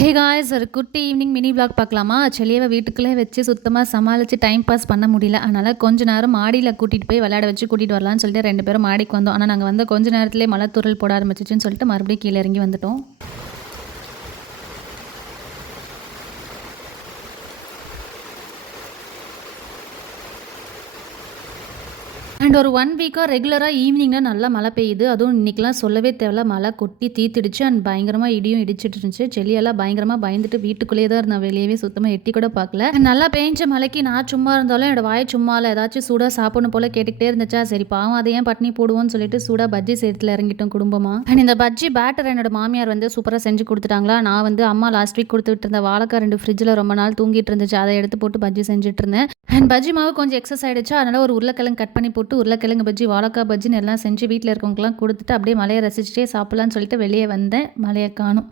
Hey guys, ஒரு குட்டி evening mini vlog பார்க்கலாமா? செல்லியவ வீட்டுக்குள்ளே வச்சு சுத்தமா சமாளிச்சு டைம் பாஸ் பண்ண முடியல. அதனால கொஞ்ச நேரம் மாடியில கூட்டிட்டு போய் விளையாட வச்சு கூட்டிட்டு வரலான்னு சொல்லிட்டு 2 பேரும் மாடிக்கு வந்தோம். ஆனா நாங்க வந்த கொஞ்ச நேரத்திலேயே மழை தூறல் போட ஆரம்பிச்சுச்சுன்னு சொல்லிட்டு மறுபடியும் கீழ இறங்கி வந்துட்டோம். அண்ட் ஒரு 1 வீக்கா ரெகுலரா ஈவினிங்ல நல்லா மழை பெய்யுது. அதுவும் இன்னைக்கெல்லாம் சொல்லவே தேவையில்ல. மழை கொட்டி தீர்த்துடுச்சு. அண்ட் பயங்கரமா இடியும் இடிச்சிட்டு இருந்துச்சு. செல்லியெல்லாம் பயங்கரமா பயந்துட்டு வீட்டுக்குள்ளேயே தான் இருந்தா. வெளியவே சுத்தமா எட்டி கூட பார்க்கல. And நல்லா பேஞ்ச மழைக்கு நான் சும்மா இருந்தாலும் என்னோட வாய் சும்மா இல்ல. ஏதாச்சும் சூடா சாப்பிடணும் போல கேட்டுக்கிட்டே இருந்துச்சா, சரி பாவம் அதை ஏன் பட்னி போடுவோம்னு சொல்லிட்டு சூடா பஜ்ஜி செய்யறதுல இறங்கிட்டோம் குடும்பமா. அண்ட் இந்த பஜ்ஜி பேட்டர் என்னோட மாமியார் வந்து சூப்பரா செஞ்சு கொடுத்துட்டாங்களா. நான் வந்து அம்மா லாஸ்ட் வீக் கொடுத்து விட்டு இருந்த வாழைக்காய் 2 ஃப்ரிட்ஜில் ரொம்ப நாள் தூங்கிட்டு இருந்துச்சு. அதை எடுத்து போட்டு பஜ்ஜி செஞ்சுட்டு இருந்தேன். அண்ட் பஜ்ஜி மாவு கொஞ்சம் எக்ஸஸ் ஆயிடுச்சு. அதனால ஒரு உருளைக்கிழங்கு கட் பண்ணி போட்டு உருளைக்கிழங்கு பஜ்ஜி, வாழைக்காய் பஜ்ஜின்னு எல்லாம் செஞ்சு வீட்டில் இருக்கவங்களுக்குலாம் கொடுத்துட்டு அப்படியே மழையை ரசிச்சுட்டே சாப்பிட்லான்னு சொல்லிட்டு வெளியே வந்தேன். மழையை காணும்.